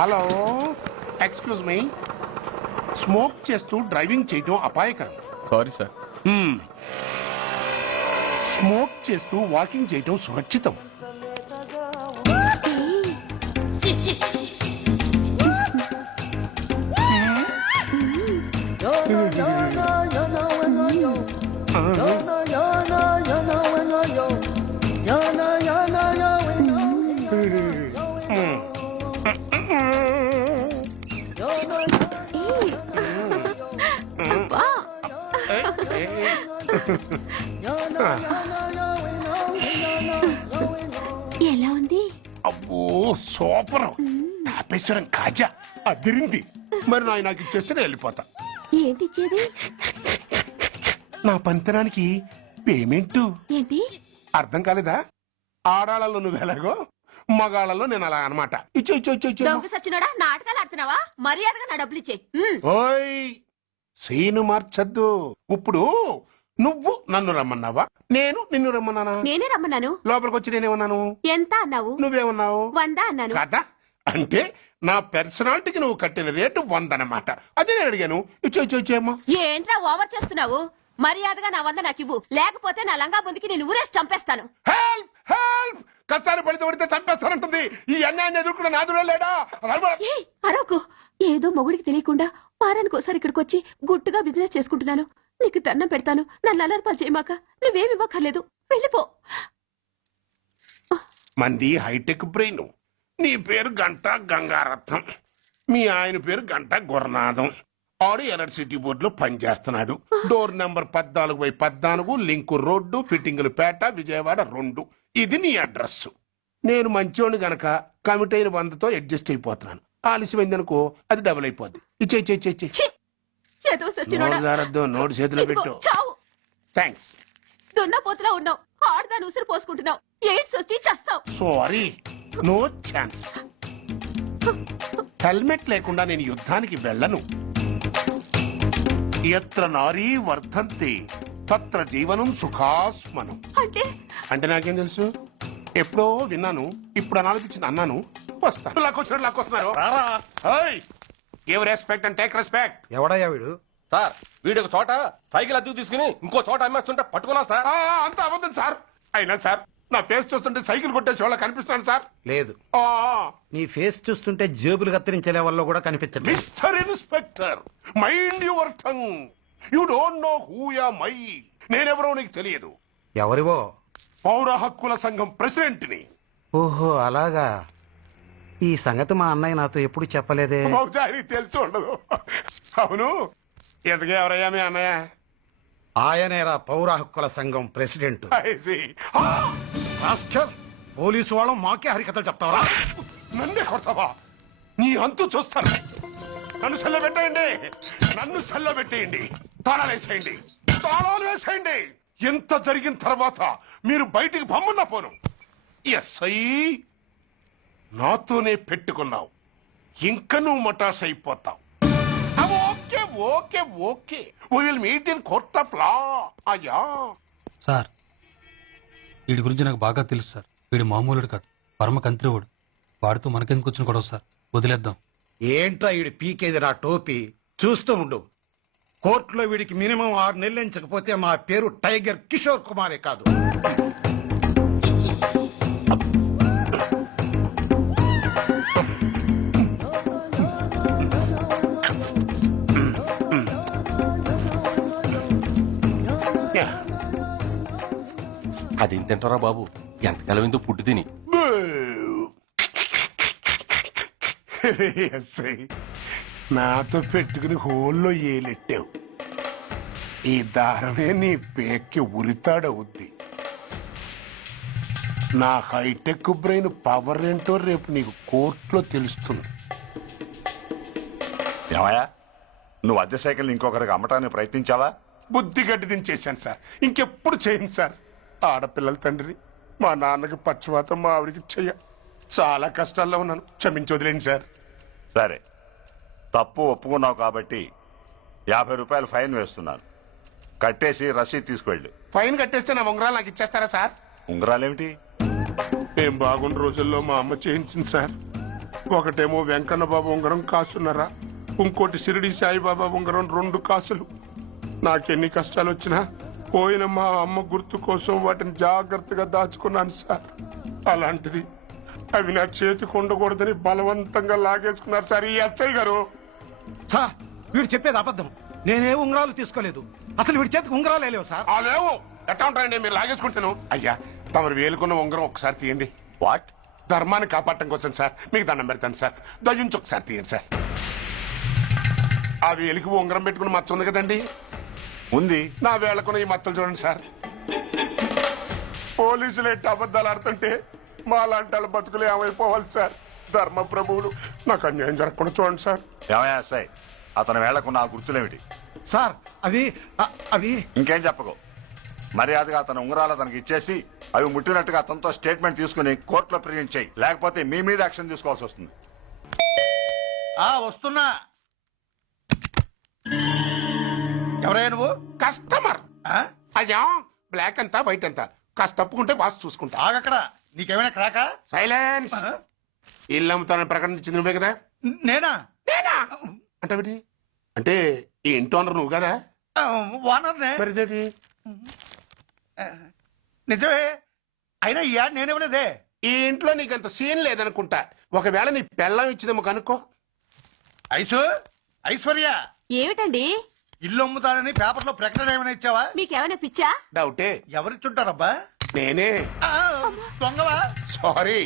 Hello, excuse me. Smoke చేస్తూ driving చేయటం అపాయకరం. Sorry sir. స్మోక్ చేస్తూ వాకింగ్ చేయటం సురక్షితం. ఎలా ఉంది? అబ్బో సూపర్. తాపేశ్వరం కాజా అదిరింది. మరి నాకు ఇచ్చేస్తే నేను వెళ్ళిపోతా. ఏంటి ఇచ్చేది? నా పంతనానికి పేమెంట్. ఏంటి అర్థం కాలేదా? ఆడాళ్ళలో నువ్వు ఎలాగో, మగాళ్ళలో నేను అలా అనమాట. ఇచ్చో ఇచ్చో ఇచ్చో ఇచ్చో. దొంగ సచ్చినోడా, నాటకాలు ఆడుతున్నావా? మర్యాదగా నా డబ్బులు ఇచ్చే. ఓయ్ సీను మార్చద్దు. ఇప్పుడు నువ్వు నన్ను రమ్మన్నావా, నేను నిన్ను రమ్మన్నానా? నేనే రమ్మన్నాను. లోపలికి వచ్చి నేనేమన్నాను? ఎంత అన్నావు? నువ్వేమన్నావు? 100 అన్నాను. కదా, అంటే నా పర్సనాలిటీకి నువ్వు కట్టిన రేటు 100 అన్నమాట. అదే నేను అడిగాను. ఇచ్చో ఇచ్చో ఇచ్చేమ్మా. ఏంట్రా ఓవర్ చేస్తున్నావు? మర్యాదగా నా 100 నాకు ఇవ్వు, లేకపోతే నా లంగా ముందుకి నేను ఊరేసి చంపేస్తాను. Help help. కష్టాలు పడితే చంపేస్తానంటుంది. ఈ అన్యాయాన్ని ఎదుర్కొన్న నాదుడే లేడా? ఏయ్, అరవకు. ఏదో మొగుడికి తెలియకుండా వారానికి ఒకసారి ఇక్కడికి వచ్చి గుట్టుగా బిజినెస్ చేసుకుంటున్నాను. నీకు దండం పెడతాను, నన్ను అలర్పాలు చేయమాక. నువ్వేమి ఇవ్వక్కర్లేదు, వెళ్ళిపో. మంది హైటెక్ బ్రెయిన్. నీ పేరు గంట గంగారత్నం, మీ ఆయన పేరు గంట గురనాథం. ఆడు ఎలక్ట్రిసిటీ బోర్డులో పనిచేస్తున్నాడు. డోర్ నెంబర్ 14/14, లింకు రోడ్డు, ఫిట్టింగులు పేట, విజయవాడ 2. ఇది నీ అడ్రస్. నేను మంచోని గనక కమిట్ అయిన 100తో అడ్జస్ట్ అయిపోతున్నాను. ఆలస్యమైందనుకో అది డబుల్ అయిపోద్ది. ఇచ్చే నోటు చేతిలో పెట్టు. థ్యాంక్స్. దున్నపోతులా ఉన్నావు, ఆడదాని ఉసురు పోసుకుంటున్నావు. ఎయిడ్స్ వచ్చి చస్తావు. Sorry, no chance. హెల్మెట్ లేకుండా నేను యుద్ధానికి వెళ్ళను. ఎత్ర నారీ వర్ధంతి తత్ర జీవనం సుఖాస్మనం. అంటే నాకేం తెలుసు? ఎప్పుడో విన్నాను, ఇప్పుడు అనాలకిచ్చింది అన్నాను. వస్తాను. లాక్కొస్తున్నారు. Give respect and take respect. ఎవడయ్యా వీడు? సార్ వీడు ఒక చోట సైకిల్ అద్దెకు తీసుకుని ఇంకో చోట అమ్మేస్తుంటే పట్టుకున్నా సార్. అంత అబద్ధం సార్. అయినా సార్ నా ఫేస్ చూస్తుంటే సైకిల్ కొట్టేసి వాళ్ళ కనిపిస్తున్నాను సార్. లేదు, నీ ఫేస్ చూస్తుంటే జేబులు కత్తిరించే లెవెల్లో కూడా కనిపించదు. Mister inspector, mind your tongue. You don't know who am I. నేనెవరో నీకు తెలియదు. ఎవరివో? పౌర హక్కుల సంఘం ప్రెసిడెంట్ ని. ఓహో అలాగా. ఈ సంగతి మా అన్నయ్య నాతో ఎప్పుడు చెప్పలేదే. బహుశా ఆయనకి తెలిసి ఉండదు. అవును, ఎదగా ఎవరయ్యా మీ అన్నయ్య? ఆయనేరా పౌర హక్కుల సంఘం president. I see. Rascal, police వాళ్ళం మాకే హరికథలు చెప్తావరా? నన్నే కొడతావా? నీ అంతు చూస్తాను. నన్ను సెల్లబెట్టేయండి, నన్ను సెల్లబెట్టేయండి. తాళాలు వేసేయండి, తాళాలు వేసేయండి. ఎంత జరిగిన తర్వాత మీరు బయటికి పమ్మున్నా పోను. ఎస్ఐ నాతోనే పెట్టుకున్నావు, ఇంక నువ్వు మటాస్ అయిపోతావు. Okay okay okay, we will meet in court of law. అయ్యా సార్, వీడి గురించి నాకు బాగా తెలుసు సార్. వీడు మామూలుడు కాదు, పరమ కంత్రివుడు. వాడితో మనకెందుకు వచ్చిన గొడవ సార్, వదిలేద్దాం. ఏంట్రా వీడి పీకేది నా టోపీ? చూస్తూ ఉండు. కోర్టులో వీడికి మినిమం 6 నెలలు ఎంచకపోతే మా పేరు టైగర్ కిషోర్ కుమారే కాదు. అదేం తింటారా బాబు, ఎంతకాలం ఎందుకు పుట్టి తిని. ఎస్ఐ నాతో పెట్టుకుని హోల్లో ఏలెట్టావు. ఈ దారమే నీ పేక్కి ఉరితాడవుద్ది. నా హైటెక్ బ్రెయిన్ పవర్ ఏంటో రేపు నీకు కోర్టులో తెలుస్తుంది. ఏమయ్యా, నువ్వు అద్దె సైకిల్ ఇంకొకరికి అమ్మటానికి ప్రయత్నించావా? బుద్ధి గడ్డి దించేశాను సార్, ఇంకెప్పుడు చేయను సార్. ఆడపిల్లల తండ్రి, మా నాన్నకి పక్షవాతం, మా ఆవిడికి చెయ్య. చాలా కష్టాల్లో ఉన్నాను, క్షమించి వదిలేండి సార్. సరే, తప్పు ఒప్పుకున్నావు కాబట్టి 50 రూపాయలు ఫైన్ వేస్తున్నాను. కట్టేసి రసీదు తీసుకువెళ్ళు. ఫైన్ కట్టేస్తే నా ఉంగరాలు నాకు ఇచ్చేస్తారా సార్? ఉంగరాలేమిటి? ఏం బాగున్న రోజుల్లో మా అమ్మ చేయించింది సార్. ఒకటేమో వెంకన్న బాబు ఉంగరం కాసున్నరా, ఇంకోటి షిరిడి సాయిబాబా ఉంగరం 2 కాసులు. నాకెన్ని కష్టాలు వచ్చినా పోయిన మా అమ్మ గుర్తు కోసం వాటిని జాగ్రత్తగా దాచుకున్నాను సార్. అలాంటిది అవి నా చేతికి ఉండకూడదని బలవంతంగా లాగేసుకున్నారు సార్ ఈ ఎస్ఐ గారు. సార్ వీడు చెప్పేది అబద్ధం. నేనే ఉంగరాలు తీసుకోలేదు. అసలు వీడి చేతికి ఉంగరాలే లేవు సార్. లేవు ఎట్లా ఉంటాయండి మీరు లాగేసుకుంటాను. అయ్యా తమరు వేలుకున్న ఉంగరం ఒకసారి తీయండి. వాట్? ధర్మాన్ని కాపాడటం కోసం సార్, మీకు దండం పెడతాను సార్. దయ్యుంచి ఒకసారి తీయండి సార్. ఆ వేలికి ఉంగరం పెట్టుకుని మచ్చ ఉంది కదండి, ఉంది. నా వేళకున్న ఈ మచ్చలు చూడండి సార్. పోలీసులు ఎట్టి అబద్ధాలు ఆడుతుంటే మా లాంటి వాళ్ళ బతుకులు ఏమైపోవాలి సార్. ధర్మ ప్రభువులు నాకు అన్యాయం జరగకుండా చూడండి సార్. ఏమయ్యా సార్, అతని వేళ్లకున్న ఆ గుర్తులేమిటి? సార్ అవి ఇంకేం చెప్పకు. మర్యాదగా అతని ఉంగరాలు అతనికి ఇచ్చేసి అవి ముట్టినట్టుగా అతనితో స్టేట్మెంట్ తీసుకుని కోర్టులో ప్రజెంట్ చేయి. లేకపోతే మీ మీద యాక్షన్ తీసుకోవాల్సి వస్తుంది. వస్తున్నా. ఎవరయ్యా నువ్వు? కస్టమర్. అయ్యా బ్లాక్ అంతా వైట్ అంతా కాస్త తప్పుకుంటే వాసు చూసుకుంటా. ఆగక్కడ. నీకేమైనా క్రాకా? సైలెన్స్. ఇల్లు అమ్ముతానని ప్రకటించింది నువ్వే కదా? నేనా? అంటే అంటే ఈ ఇంటి ఓనర్ నువ్వు కదా? వానర్నే. మరి ఇదేంటి? నిజమే. అయినా ఈ యాడ్ నేనేమలేదే. ఈ ఇంట్లో నీకంత సీన్ లేదనుకుంటా. ఒకవేళ నీ పెళ్ళం ఇచ్చిందేమో కనుక్కో. ఐశ్వర్య ఏమిటండి ఇల్లు అమ్ముతానని పేపర్లో ప్రకటన ఏమైనా ఇచ్చావా? మీకేమైనా పిచ్చా? డౌటే. ఎవరిచ్చుంటారబ్బా? నేనే. దొంగవా? సారీ,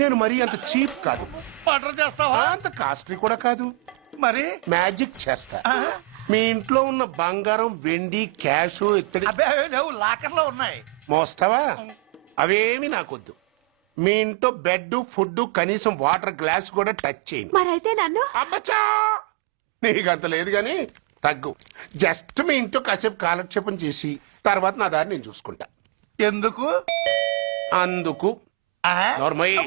నేను మరీ అంత చీప్ కాదు. మర్డర్ చేస్తావా? అంత కాస్ట్లీ కూడా కాదు. మరి మ్యాజిక్ చేస్తా. మీ ఇంట్లో ఉన్న బంగారం, వెండి, క్యాష్, ఇత్తడి అబ్బే లేవు, లాకర్ లో ఉన్నాయి. మోస్తావా? అవేమి నాకొద్దు. మీ ఇంట్లో బెడ్, ఫుడ్, కనీసం వాటర్ గ్లాస్ కూడా టచ్ చేయను. మరైతే నన్ను అబ్బచ్చా, నీకంత లేదు గాని తగ్గు. జస్ట్ మీ ఇంట్లో కాసేపు కాలక్షేపం చేసి తర్వాత నా దారి నేను చూసుకుంటా. ఎందుకు? అందుకు నోర్మయ్య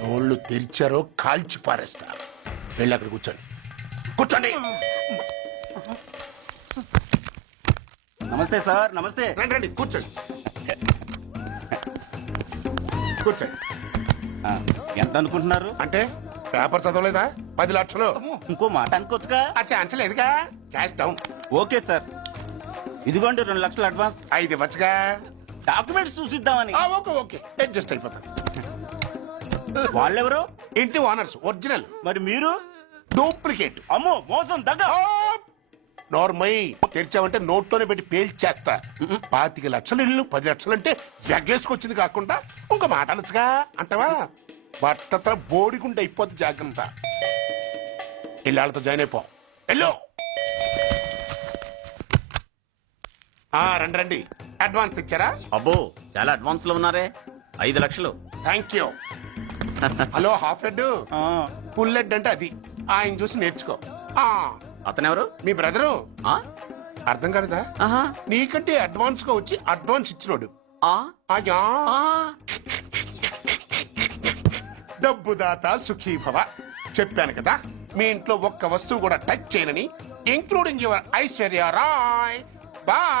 నోళ్ళు తెరిచారో కాల్చి పారేస్తా. వెళ్ళి అక్కడ కూర్చోండి. కూర్చోండి. నమస్తే సార్. నమస్తే. రండి రండి కూర్చోండి. కూర్చోండి. ఎంత అనుకుంటున్నారు? అంటే పేపర్ చదవలేదా? 10 లక్షలు. ఇంకో మాట అనుకోవచ్చుగా. ఆ ఛాన్స్ లేదుగా. Cash down. ఓకే సార్, ఇదిగోండి 2 లక్షలు అడ్వాన్స్. 5 ఇవ్వచ్చుగా. డాక్యుమెంట్స్ చూసిద్దామని. ఓకే ఓకే అడ్జస్ట్ అయిపోతాను. వాళ్ళెవరు? ఇంటి ఓనర్స్. ఒరిజినల్. మరి మీరు? డూప్లికేట్. అమ్మో మోసం దగ్గర. నోర్మై తెరిచావంటే నోట్తోనే పెట్టి పేల్చేస్తా. 25 లక్షలు ఇల్లు 10 లక్షలు అంటే జగ్గేసుకొచ్చింది కాకుండా ఇంకో మాట అనొచ్చుగా అంటావా? బట్టతో బోడిగుండి అయిపోద్ది. జాగ్రత్త. ఇల్లాళ్ళతో జాయిన్ అయిపో. వెళ్ళు. రండి రండి. అడ్వాన్స్ ఇచ్చారా? అబ్బో చాలా అడ్వాన్స్ లో ఉన్నారే. 5 లక్షలు. Thank you. Hello half head, full head అంటే అది. ఆయన చూసి నేర్చుకో. అతనెవరు? మీ బ్రదరు. ఆ? అర్థం కాలేదా? ఆహా. నీకంటే అడ్వాన్స్ గా వచ్చి అడ్వాన్స్ ఇచ్చినోడు. ఆ? అయ్యా ఆ. డబ్బు దాత సుఖీభవ. చెప్పాను కదా మీ ఇంట్లో ఒక్క వస్తువు కూడా టచ్ చేయనని, including your Aishwarya Rai. Bye.